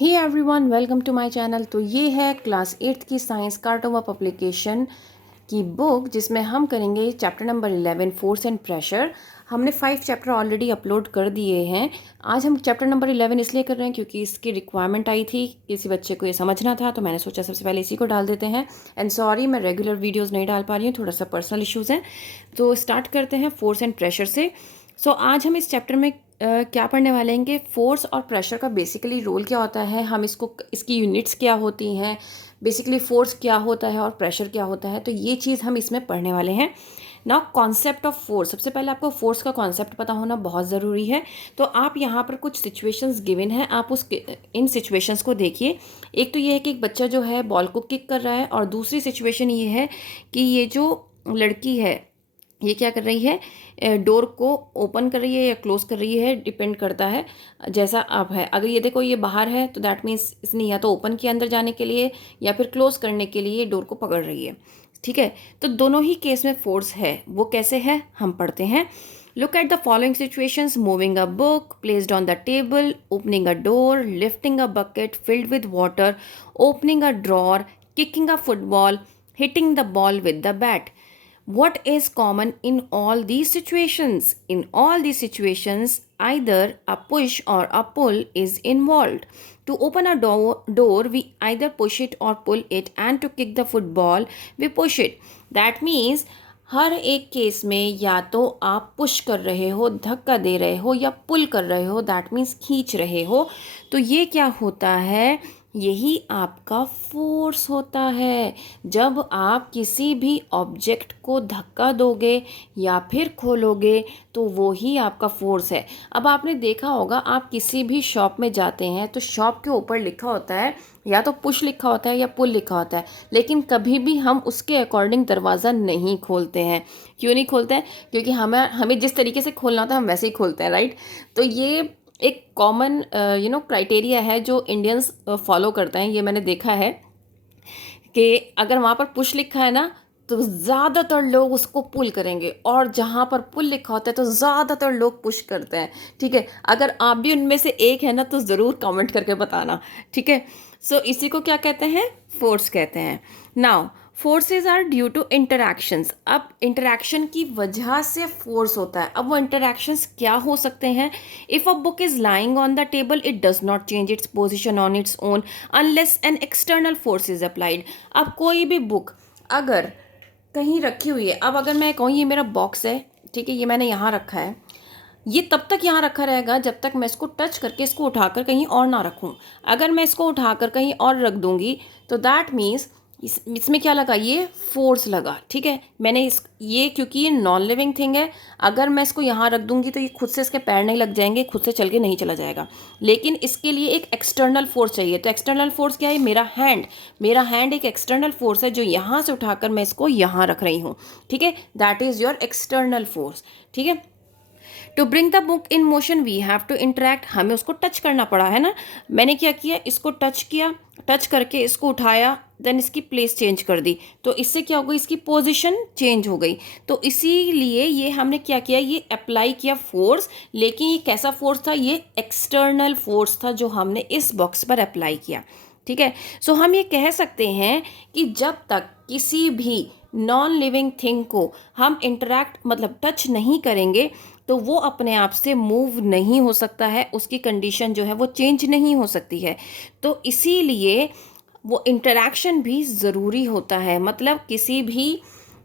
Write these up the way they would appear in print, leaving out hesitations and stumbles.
Hey everyone, welcome to my channel. तो ये है क्लास 8th की साइंस कार्टोवा पब्लिकेशन की बुक, जिसमें हम करेंगे chapter number 11 force and pressure. हमने 5 चैप्टर ऑलरेडी अपलोड कर दिए हैं। आज हम चैप्टर नंबर 11 इसलिए कर रहे हैं क्योंकि इसकी रिक्वायरमेंट आई थी, किसी बच्चे को ये समझना था, तो मैंने सोचा सबसे पहले इसी को डाल देते हैं। एंड सॉरी, मैं रेगुलर वीडियोज़ नहीं डाल पा रही हूँ, थोड़ा सा पर्सनल इश्यूज़ हैं। तो स्टार्ट करते हैं फोर्स एंड प्रेशर से। आज हम इस चैप्टर में क्या पढ़ने वाले हैं कि फोर्स और प्रेशर का बेसिकली रोल क्या होता है, हम इसकी यूनिट्स क्या होती हैं, बेसिकली फोर्स क्या होता है और प्रेशर क्या होता है। तो ये चीज़ हम इसमें पढ़ने वाले हैं। नाउ कॉन्सेप्ट ऑफ फोर्स, सबसे पहले आपको फोर्स का कॉन्सेप्ट पता होना बहुत ज़रूरी है। तो आप यहाँ पर कुछ सिचुएशंस गिवन है, आप इन सिचुएशंस को देखिए। एक तो ये है कि एक बच्चा जो है बॉल को किक कर रहा है, और दूसरी सिचुएशन ये है कि ये जो लड़की है ये क्या कर रही है, डोर को ओपन कर रही है या क्लोज कर रही है, डिपेंड करता है जैसा आप है। अगर ये देखो ये बाहर है तो दैट मीन्स इसने या तो ओपन किया अंदर जाने के लिए या फिर क्लोज करने के लिए डोर को पकड़ रही है। ठीक है, तो दोनों ही केस में फोर्स है। वो कैसे है हम पढ़ते हैं। Look at the following situations: moving a book, placed on the table, opening a door, lifting a bucket filled with water, opening a drawer, kicking a football, hitting the ball with the bat. What is common in all these situations? In all these situations, either a push or a pull is involved. To open a door, we either push it or pull it, and to kick the football, we push it. That means हर एक case में या तो आप push कर रहे हो, धक्का दे रहे हो, या पुल कर रहे हो, दैट मीन्स खींच रहे हो। तो ये क्या होता है, यही आपका फोर्स होता है। जब आप किसी भी ऑब्जेक्ट को धक्का दोगे या फिर खोलोगे तो वो ही आपका फोर्स है। अब आपने देखा होगा, आप किसी भी शॉप में जाते हैं तो शॉप के ऊपर लिखा होता है, या तो पुश लिखा होता है या पुल लिखा होता है, लेकिन कभी भी हम उसके अकॉर्डिंग दरवाज़ा नहीं खोलते हैं। क्यों नहीं खोलते हैं? क्योंकि हमें जिस तरीके से खोलना होता है हम वैसे ही खोलते हैं, राइट। तो ये एक कॉमन क्राइटेरिया है जो इंडियंस फॉलो करते हैं। ये मैंने देखा है कि अगर वहाँ पर पुश लिखा है ना तो ज़्यादातर लोग उसको पुल करेंगे, और जहाँ पर पुल लिखा होता है तो ज़्यादातर लोग पुश करते हैं। ठीक है, अगर आप भी उनमें से एक है ना तो ज़रूर कमेंट करके बताना। ठीक है, इसी को क्या कहते हैं, फोर्स कहते हैं। Now forces are due to interactions. अब इंटरैक्शन की वजह से फोर्स होता है। अब वो इंटरैक्शंस क्या हो सकते हैं? If a book is lying on the table, it does not change its position on its own unless an external force is applied. अब कोई भी बुक अगर कहीं रखी हुई है, अब अगर मैं कहूँ ये मेरा बॉक्स है, ठीक है, ये मैंने यहाँ रखा है, ये तब तक यहाँ रखा रहेगा जब तक मैं इसको टच करके इसको उठाकर कहीं और ना रखूँ। अगर मैं इसको उठाकर कहीं और रख दूँगी तो दैट मीन्स इसमें क्या लगा, ये फोर्स लगा। ठीक है, मैंने ये क्योंकि ये नॉन लिविंग थिंग है, अगर मैं इसको यहाँ रख दूंगी तो ये खुद से इसके पैर नहीं लग जाएंगे, खुद से चल के नहीं चला जाएगा। लेकिन इसके लिए एक एक्सटर्नल फोर्स चाहिए। तो एक्सटर्नल फोर्स क्या है? मेरा हैंड एक एक्सटर्नल फोर्स है जो यहाँ से उठाकर मैं इसको यहाँ रख रही हूँ। ठीक है, that is your external force. ठीक है, to bring the book in motion we have to interact. हमें उसको टच करना पड़ा है ना। मैंने क्या किया, इसको टच किया, टच करके इसको उठाया, देन इसकी प्लेस चेंज कर दी, तो इससे क्या हो गई, इसकी पोजीशन चेंज हो गई। तो इसीलिए ये हमने क्या किया, ये अप्लाई किया फोर्स। लेकिन ये कैसा फोर्स था? ये एक्सटर्नल फोर्स था जो हमने इस बॉक्स पर अप्लाई किया। ठीक है, हम ये कह सकते हैं कि जब तक किसी भी नॉन लिविंग थिंग को हम इंटरैक्ट मतलब टच नहीं करेंगे तो वो अपने आप से मूव नहीं हो सकता है, उसकी कंडीशन जो है वो चेंज नहीं हो सकती है। तो इसीलिए वो इंटरैक्शन भी ज़रूरी होता है। मतलब किसी भी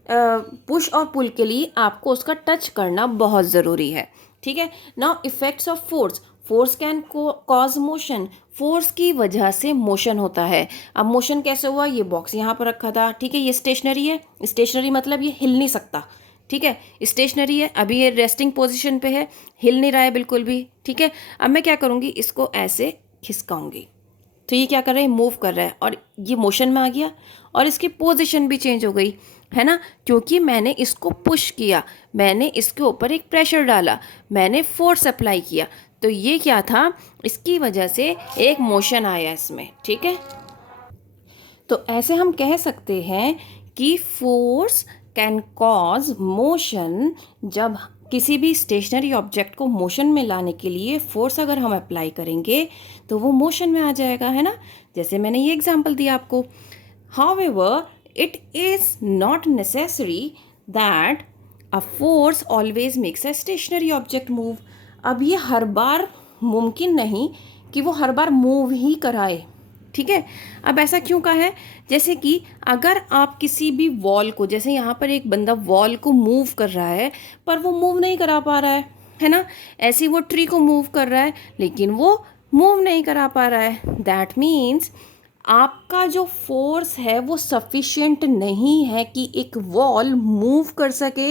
पुश और पुल के लिए आपको उसका टच करना बहुत ज़रूरी है। ठीक है, now effects of force. Force can cause motion. Force की वजह से मोशन होता है। अब मोशन कैसे हुआ? ये बॉक्स यहाँ पर रखा था, ठीक है, ये स्टेशनरी है। स्टेशनरी मतलब ये हिल नहीं सकता। ठीक है, स्टेशनरी है, अभी ये रेस्टिंग पोजीशन पे है, हिल नहीं रहा है बिल्कुल भी। ठीक है, अब मैं क्या करूँगी, इसको ऐसे खिसकाऊंगी तो ये क्या कर रहा है, मूव कर रहा है, और ये मोशन में आ गया और इसकी पोजीशन भी चेंज हो गई, है ना। क्योंकि मैंने इसको पुश किया, मैंने इसके ऊपर एक प्रेशर डाला, मैंने फोर्स अप्लाई किया, तो ये क्या था, इसकी वजह से एक मोशन आया इसमें। ठीक है, तो ऐसे हम कह सकते हैं कि फोर्स कैन कॉज मोशन जब किसी भी स्टेशनरी ऑब्जेक्ट को मोशन में लाने के लिए फोर्स अगर हम अप्लाई करेंगे तो वो मोशन में आ जाएगा, है ना। जैसे मैंने ये एग्जांपल दिया आपको। However it is not necessary that a force always makes a stationary object move. अब ये हर बार मुमकिन नहीं कि वो हर बार मूव ही कराए, ठीक है। अब ऐसा क्यों कहा है? जैसे कि अगर आप किसी भी वॉल को, जैसे यहाँ पर एक बंदा वॉल को मूव कर रहा है पर वो मूव नहीं करा पा रहा है ना। ऐसे ही वो ट्री को मूव कर रहा है लेकिन वो मूव नहीं करा पा रहा है। दैट मीन्स आपका जो फोर्स है वो सफिशिएंट नहीं है कि एक वॉल मूव कर सके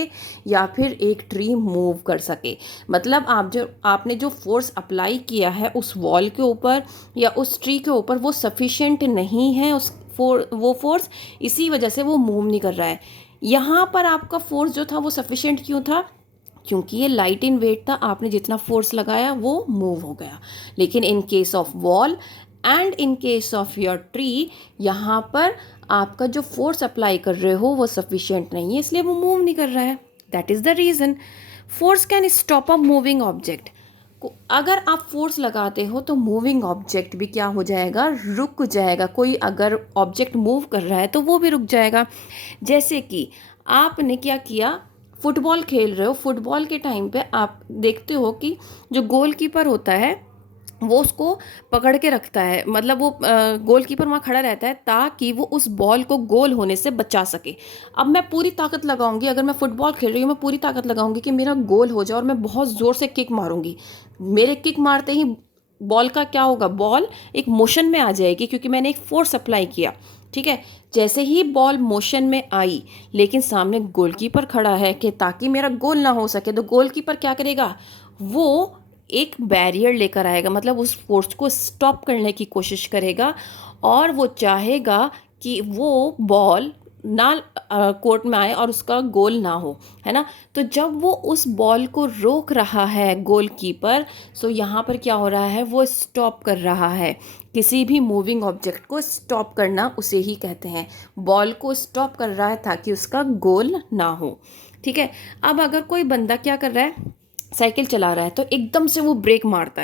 या फिर एक ट्री मूव कर सके। मतलब आपने जो फोर्स अप्लाई किया है उस वॉल के ऊपर या उस ट्री के ऊपर वो सफिशिएंट नहीं है, वो फोर्स, इसी वजह से वो मूव नहीं कर रहा है। यहाँ पर आपका फोर्स जो था वो सफिशिएंट क्यों था? क्योंकि ये लाइट इन वेट था, आपने जितना फोर्स लगाया वो मूव हो गया। लेकिन in case of wall and in case of your tree, यहाँ पर आपका जो फोर्स अप्लाई कर रहे हो वो सफिशिएंट नहीं है, इसलिए वो मूव नहीं कर रहा है। That is the reason. Force can stop a moving object. अगर आप फोर्स लगाते हो तो मूविंग ऑब्जेक्ट भी क्या हो जाएगा? रुक जाएगा। कोई अगर ऑब्जेक्ट मूव कर रहा है तो वो भी रुक जाएगा। जैसे कि आपने क्या किया, फुटबॉल खेल रहे हो, फुटबॉल के टाइम पे आप देखते हो कि जो गोलकीपर होता है वो उसको पकड़ के रखता है, मतलब वो गोलकीपर वहाँ खड़ा रहता है ताकि वो उस बॉल को गोल होने से बचा सके। अब मैं पूरी ताकत लगाऊंगी, अगर मैं फुटबॉल खेल रही हूँ मैं पूरी ताकत लगाऊंगी कि मेरा गोल हो जाए और मैं बहुत ज़ोर से किक मारूंगी। मेरे किक मारते ही बॉल का क्या होगा? बॉल एक मोशन में आ जाएगी क्योंकि मैंने एक फोर्स अप्लाई किया, ठीक है। जैसे ही बॉल मोशन में आई लेकिन सामने गोलकीपर खड़ा है कि ताकि मेरा गोल ना हो सके, तो गोलकीपर क्या करेगा? वो एक बैरियर लेकर आएगा, मतलब उस फोर्स को स्टॉप करने की कोशिश करेगा और वो चाहेगा कि वो बॉल ना कोर्ट में आए और उसका गोल ना हो, है ना। तो जब वो उस बॉल को रोक रहा है गोलकीपर, सो यहाँ पर क्या हो रहा है? वो स्टॉप कर रहा है। किसी भी मूविंग ऑब्जेक्ट को स्टॉप करना उसे ही कहते हैं। बॉल को स्टॉप कर रहा है ताकि उसका गोल ना हो, ठीक है। अब अगर कोई बंदा क्या कर रहा है, साइकिल चला रहा है, तो एकदम से वो ब्रेक मारता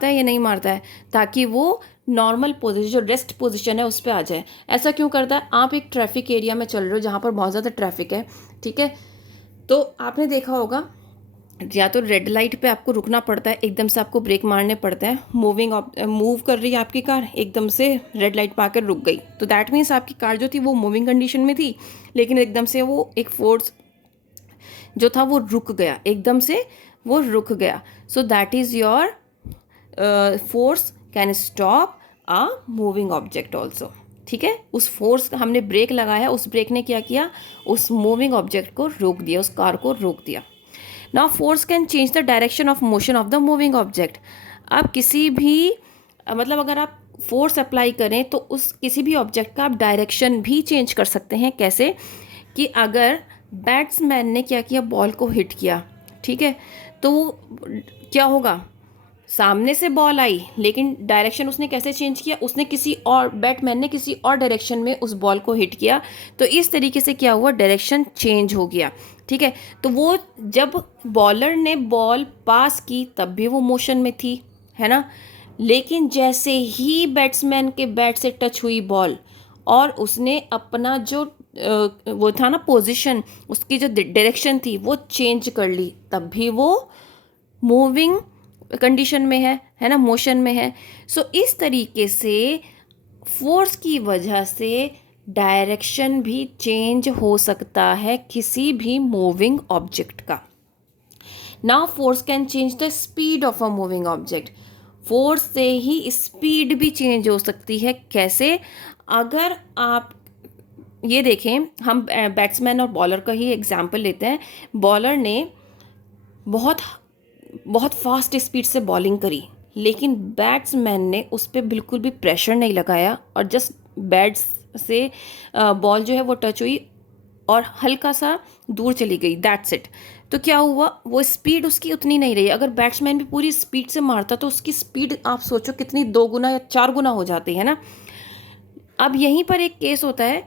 है या नहीं मारता है, ताकि वो नॉर्मल पोजीशन, जो रेस्ट पोजीशन है, उस पर आ जाए। ऐसा क्यों करता है? आप एक ट्रैफिक एरिया में चल रहे हो जहाँ पर बहुत ज़्यादा ट्रैफिक है, ठीक है। तो आपने देखा होगा या तो रेड लाइट पे आपको रुकना पड़ता है, एकदम से आपको ब्रेक मारने पड़ते हैं। मूव कर रही है आपकी कार, एकदम से रेड लाइट पा कर रुक गई, तो दैट मीन्स आपकी कार जो थी वो मूविंग कंडीशन में थी, लेकिन एकदम से वो एक फोर्स जो था वो रुक गया, एकदम से वो रुक गया। So that is your force can stop a moving object also, ठीक है। उस फोर्स का हमने ब्रेक लगाया, उस ब्रेक ने क्या किया? उस मूविंग ऑब्जेक्ट को रोक दिया, उस कार को रोक दिया। Now force can change the direction of motion of the moving object. अब किसी भी मतलब अगर आप फोर्स अप्लाई करें तो उस किसी भी ऑब्जेक्ट का आप डायरेक्शन भी चेंज कर सकते हैं। कैसे? कि अगर बैट्समैन ने क्या किया, बॉल को हिट किया, ठीक है, तो क्या होगा? सामने से बॉल आई लेकिन डायरेक्शन उसने कैसे चेंज किया? उसने किसी और, बैटमैन ने किसी और डायरेक्शन में उस बॉल को हिट किया, तो इस तरीके से क्या हुआ? डायरेक्शन चेंज हो गया, ठीक है। तो वो जब बॉलर ने बॉल पास की तब भी वो मोशन में थी, है ना। लेकिन जैसे ही बैट्समैन के बैट से टच हुई बॉल और उसने अपना जो वो था ना पोजीशन, उसकी जो डायरेक्शन थी वो चेंज कर ली, तब भी वो मूविंग कंडीशन में है ना, मोशन में है। सो इस तरीके से फोर्स की वजह से डायरेक्शन भी चेंज हो सकता है किसी भी मूविंग ऑब्जेक्ट का। Now force can change the speed of a moving object. Force से ही स्पीड भी चेंज हो सकती है। कैसे? अगर आप ये देखें, हम बैट्समैन और बॉलर का ही एग्जाम्पल लेते हैं। बॉलर ने बहुत बहुत फास्ट स्पीड से बॉलिंग करी, लेकिन बैट्समैन ने उस पर बिल्कुल भी प्रेशर नहीं लगाया और जस्ट बैट्स से बॉल जो है वो टच हुई और हल्का सा दूर चली गई, दैट्स इट। तो क्या हुआ? वो स्पीड उसकी उतनी नहीं रही। अगर बैट्समैन भी पूरी स्पीड से मारता तो उसकी स्पीड आप सोचो कितनी 2 गुना या 4 गुना हो जाती है ना। अब यहीं पर एक केस होता है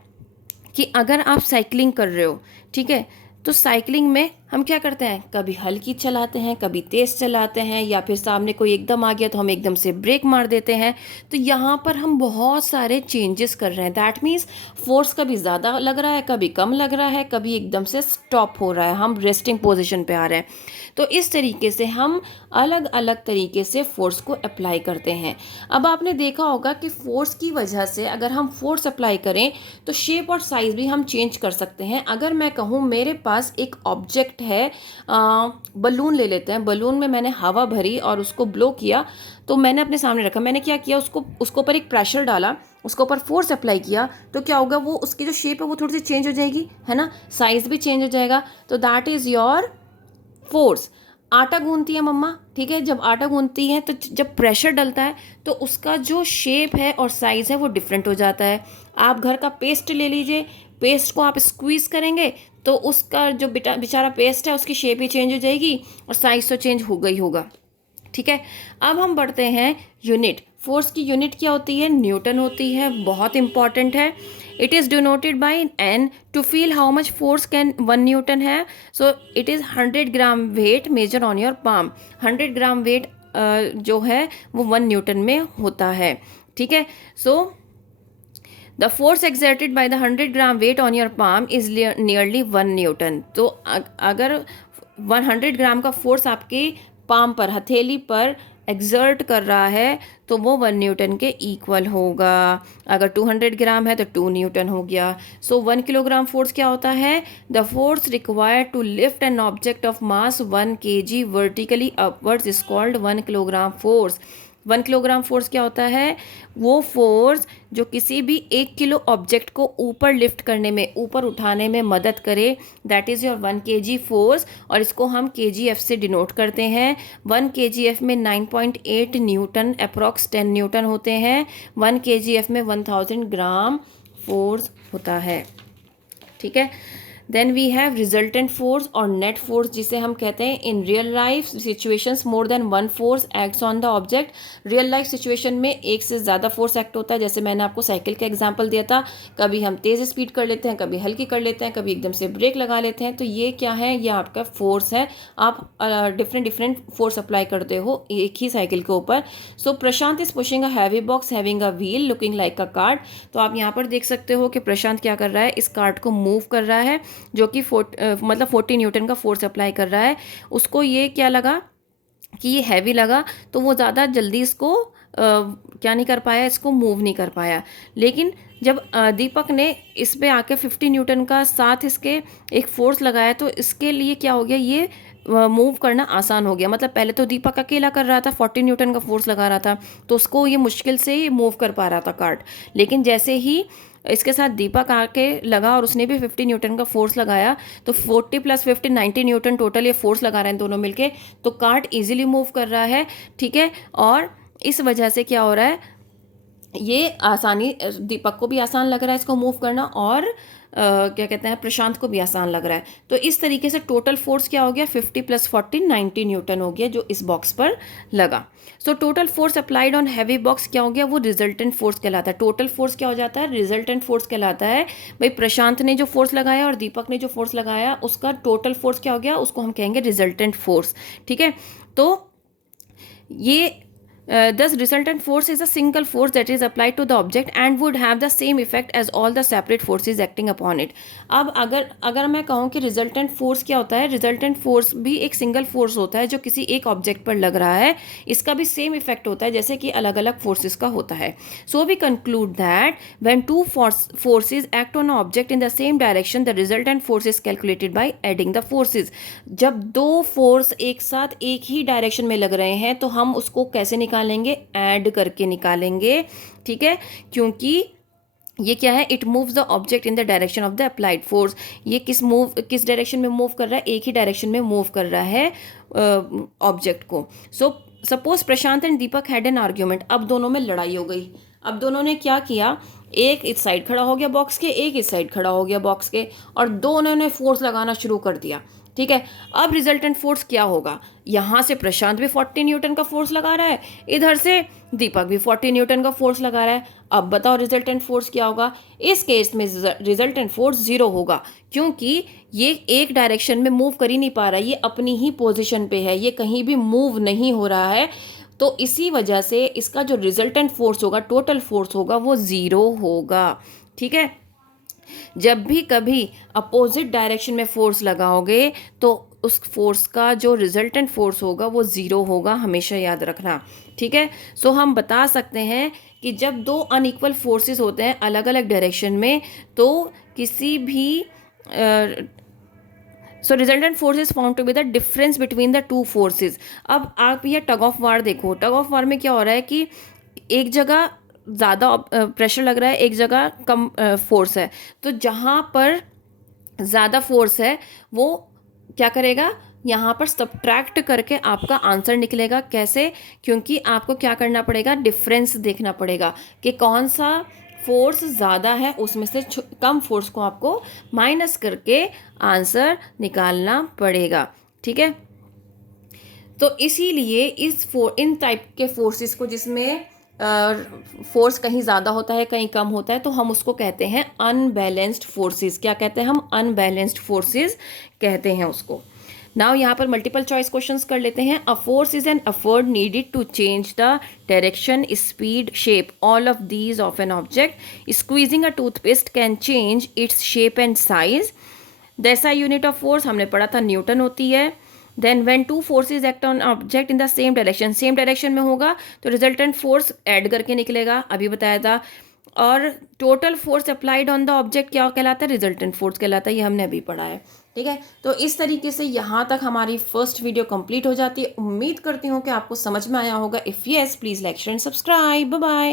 कि अगर आप साइकिलिंग कर रहे हो, ठीक है, तो साइकिलिंग में हम क्या करते हैं, कभी हल्की चलाते हैं, कभी तेज़ चलाते हैं, या फिर सामने कोई एकदम आ गया तो हम एकदम से ब्रेक मार देते हैं। तो यहाँ पर हम बहुत सारे चेंजेस कर रहे हैं। दैट मीन्स फोर्स कभी ज़्यादा लग रहा है, कभी कम लग रहा है, कभी एकदम से स्टॉप हो रहा है, हम रेस्टिंग पोजीशन पे आ रहे हैं। तो इस तरीके से हम अलग अलग तरीके से फोर्स को अप्लाई करते हैं। अब आपने देखा होगा कि फोर्स की वजह से अगर हम फोर्स अप्लाई करें तो शेप और साइज़ भी हम चेंज कर सकते हैं। अगर मैं कहूँ मेरे पास एक ऑब्जेक्ट है, बलून ले लेते हैं, बलून में मैंने हवा भरी और उसको ब्लो किया, तो मैंने अपने सामने रखा, मैंने क्या किया, उसको ऊपर एक प्रेशर डाला, उसके ऊपर फोर्स अप्लाई किया, तो क्या होगा, वो उसकी जो शेप है वो थोड़ी सी चेंज हो जाएगी, है ना, साइज़ भी चेंज हो जाएगा। तो दैट इज़ योर फोर्स। आटा गूंथती है मम्मा, ठीक है, जब आटा गूंथती है तो जब प्रेशर डलता है तो उसका जो शेप है और साइज़ है वो डिफरेंट हो जाता है। आप घर का पेस्ट ले लीजिए, पेस्ट को आप स्क्वीज़ करेंगे तो उसका जो बेचारा पेस्ट है उसकी शेप ही चेंज हो जाएगी और साइज़ तो चेंज होगा ही होगा। ठीक है, अब हम बढ़ते हैं यूनिट। फोर्स की यूनिट क्या होती है, न्यूटन होती है, बहुत इंपॉर्टेंट है। It is denoted by N to feel how much force can 1 newton है। So it is 100 gram weight measure on your palm. 100 gram weight जो है वो 1 न्यूटन में होता है। ठीक है, so the force exerted by the 100 gram wait on your palm is nearly 1 Newton. तो अगर 100 ग्राम का फोर्स आपके पाम पर, हथेली पर एक्सर्ट कर रहा है तो वो 1 न्यूटन के इक्वल होगा। अगर 200 ग्राम है तो 2 न्यूटन हो गया। सो 1 किलोग्राम फोर्स क्या होता है, the force required to lift an object of mass 1 kg vertically upwards is called 1 kilogram force. 1 kilogram force क्या होता है, वो फोर्स जो किसी भी 1 किलो ऑब्जेक्ट को ऊपर लिफ्ट करने में, ऊपर उठाने में मदद करे, that is your 1 kg force. और इसको हम kgf से डिनोट करते हैं। 1 kgf में 9.8 न्यूटन, अप्रॉक्स 10 न्यूटन होते हैं। 1 kgf में 1000 ग्राम फोर्स होता है। ठीक है, then we have resultant force और नेट फोर्स, जिसे हम कहते हैं in real life situations more than one force acts on the object. Real life situation में एक से ज़्यादा फोर्स एक्ट होता है, जैसे मैंने आपको साइकिल का एग्जांपल दिया था, कभी हम तेज़ स्पीड कर लेते हैं, कभी हल्की कर लेते हैं, कभी एकदम से ब्रेक लगा लेते हैं। तो ये क्या है, ये आपका फोर्स है। आप डिफरेंट डिफरेंट फोर्स अप्लाई करते हो एक ही साइकिल के ऊपर। So Prashant is pushing a heavy box having a wheel looking like a cart. तो आप यहाँ पर देख सकते हो कि प्रशांत क्या कर रहा है, इस कार्ट को मूव कर रहा है, जो कि 40 न्यूटन का फोर्स अप्लाई कर रहा है। उसको ये क्या लगा कि ये हैवी लगा, तो वो ज़्यादा जल्दी इसको क्या नहीं कर पाया, इसको मूव नहीं कर पाया। लेकिन जब दीपक ने इस पे आके 50 न्यूटन का साथ इसके एक फोर्स लगाया तो इसके लिए क्या हो गया, ये मूव करना आसान हो गया। मतलब पहले तो दीपक अकेला कर रहा था, 40 न्यूटन का फोर्स लगा रहा था, तो उसको ये मुश्किल से ही मूव कर पा रहा था कार्ट। लेकिन जैसे ही इसके साथ दीपक आके लगा और उसने भी 50 न्यूटन का फोर्स लगाया, तो 40 + 50 90 न्यूटन टोटल ये फोर्स लगा रहे हैं दोनों मिलके, तो कार्ट इजीली मूव कर रहा है। ठीक है, और इस वजह से क्या हो रहा है, ये आसानी, दीपक को भी आसान लग रहा है इसको मूव करना, और क्या कहते हैं, प्रशांत को भी आसान लग रहा है। तो इस तरीके से टोटल फोर्स क्या हो गया, 50 + 40 90 न्यूटन हो गया जो इस बॉक्स पर लगा। So total force applied on heavy box क्या हो गया, वो रिजल्टेंट फोर्स कहलाता है। टोटल फोर्स क्या हो जाता है, रिजल्टेंट फोर्स कहलाता है। भाई प्रशांत ने जो फोर्स लगाया और दीपक ने जो फोर्स लगाया, उसका टोटल फोर्स क्या हो गया, उसको हम कहेंगे रिजल्टेंट फोर्स। ठीक है, तो ये thus resultant force is a single force that is applied to the object and would have the same effect as all the separate forces acting upon it। अब अगर मैं कहूँ कि रिजल्टेंट फोर्स क्या होता है, रिजल्टेंट फोर्स भी एक सिंगल फोर्स होता है जो किसी एक ऑब्जेक्ट पर लग रहा है, इसका भी सेम इफेक्ट होता है जैसे कि अलग अलग फोर्सेस का होता है। So we conclude that when two forces act on object in the same direction the resultant force is calculated by adding the forces. जब दो फोर्स एक साथ एक ही डायरेक्शन में लग रहे हैं तो हम उसको कैसे निकालेंगे, ऐड करके निकालेंगे। ठीक है, क्योंकि ये क्या है, it moves the object in the direction of the applied force. ये किस डायरेक्शन में मूव कर रहा है, एक ही डायरेक्शन में मूव कर रहा है ऑब्जेक्ट को। So suppose Prashant and Deepak had an argument. अब दोनों में लड़ाई हो गई। अब दोनों ने क्या किया, एक इस साइड खड़ा हो गया बॉक्स के, एक इस साइड खड़ा हो गया बॉक्स के, और दोनों ने फोर्स लगाना शुरू कर दिया। ठीक है। अब रिजल्टेंट फोर्स क्या होगा, यहाँ से प्रशांत भी 40 न्यूटन का फोर्स लगा रहा है, इधर से दीपक भी 40 न्यूटन का फोर्स लगा रहा है। अब बताओ रिजल्टेंट फोर्स क्या होगा। इस केस में रिजल्टेंट फोर्स 0 होगा, क्योंकि ये एक डायरेक्शन में मूव कर ही नहीं पा रहा है, ये अपनी ही पोजीशन पे है, ये कहीं भी मूव नहीं हो रहा है। तो इसी वजह से इसका जो रिजल्टेंट फोर्स होगा, टोटल फोर्स होगा, वो 0 होगा। ठीक है। जब भी कभी अपोजिट डायरेक्शन में फोर्स लगाओगे तो उस फोर्स का जो रिजल्टेंट फोर्स होगा वो 0 होगा, हमेशा याद रखना। ठीक है। सो हम बता सकते हैं कि जब दो अनइक्वल फोर्सेस होते हैं अलग अलग डायरेक्शन में, तो किसी भी so resultant force is found to be the difference between the two forces. अब आप ये टग ऑफ वार देखो, टग ऑफ वार में क्या हो रहा है कि एक जगह ज़्यादा प्रेशर लग रहा है, एक जगह कम फोर्स है। तो जहाँ पर ज़्यादा फोर्स है वो क्या करेगा, यहाँ पर सब्ट्रैक्ट करके आपका आंसर निकलेगा। कैसे, क्योंकि आपको क्या करना पड़ेगा, डिफरेंस देखना पड़ेगा कि कौन सा फोर्स ज़्यादा है, उसमें से कम फोर्स को आपको माइनस करके आंसर निकालना पड़ेगा। ठीक है। तो इसीलिए इन टाइप के फोर्सेस को, जिसमें फोर्स कहीं ज़्यादा होता है कहीं कम होता है, तो हम उसको कहते हैं अनबैलेंस्ड फोर्सेस। क्या कहते हैं हम, अनबैलेंस्ड फोर्सेस कहते हैं उसको। नाउ यहाँ पर मल्टीपल चॉइस क्वेश्चंस कर लेते हैं। A force is an effort needed to change the direction, speed, shape all of these of an object. Squeezing a toothpaste can change its shape and size. The SI unit of force हमने पढ़ा था newton होती है। Then when two forces act on object in the same direction, same direction में होगा तो resultant force add करके निकलेगा, अभी बताया था। और total force applied on the object क्या कहलाता है, रिजल्टेंट फोर्स कहलाता है, ये हमने अभी पढ़ा है। ठीक है। तो इस तरीके से यहाँ तक हमारी फर्स्ट वीडियो कंप्लीट हो जाती है। उम्मीद करती हूँ कि आपको समझ में आया होगा। If yes, please like share and subscribe. Bye bye.